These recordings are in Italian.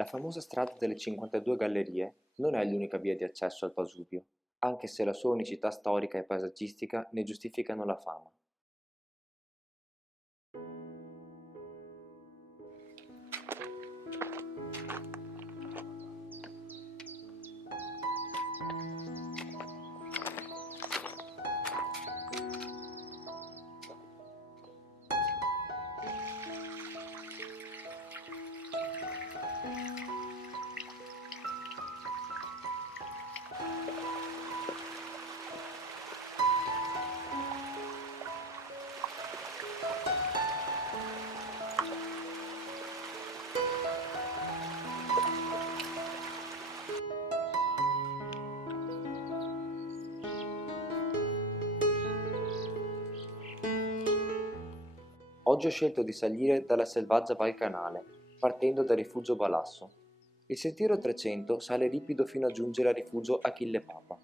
La famosa strada delle 52 gallerie non è l'unica via di accesso al Pasubio, anche se la sua unicità storica e paesaggistica ne giustificano la fama. Oggi ho scelto di salire dalla selvaggia Val Canale, partendo dal rifugio Balasso. Il sentiero 300 sale ripido fino a giungere al rifugio Achille Papa.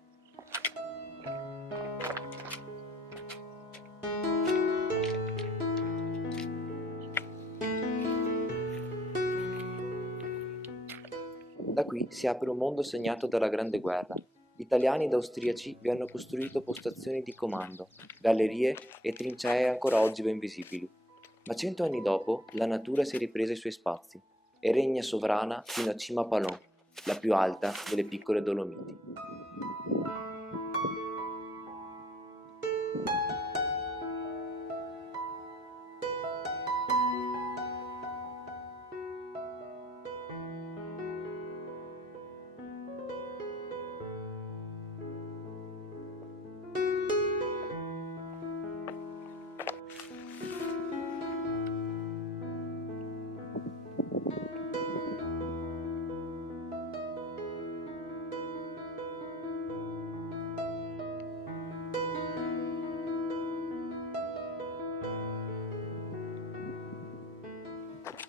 Da qui si apre un mondo segnato dalla Grande Guerra. Italiani ed austriaci vi hanno costruito postazioni di comando, gallerie e trincee ancora oggi ben visibili. Ma 100 anni dopo la natura si è ripresa i suoi spazi e regna sovrana fino a Cima Palon, la più alta delle piccole Dolomiti.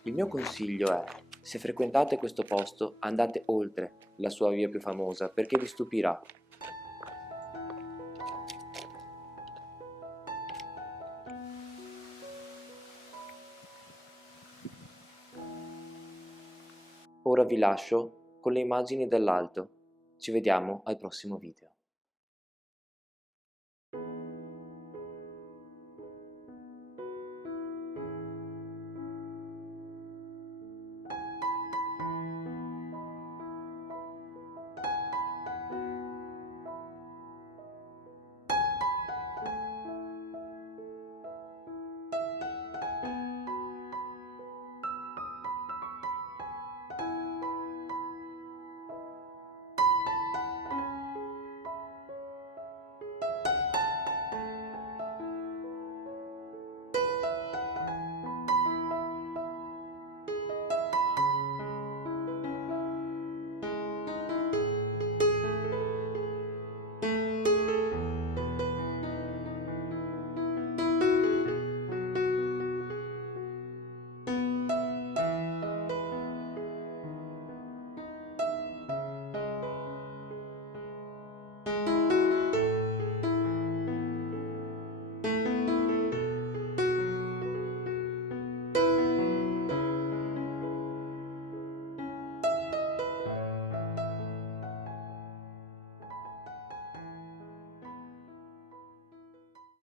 Il mio consiglio è, se frequentate questo posto, andate oltre la sua via più famosa perché vi stupirà. Ora vi lascio con le immagini dall'alto. Ci vediamo al prossimo video.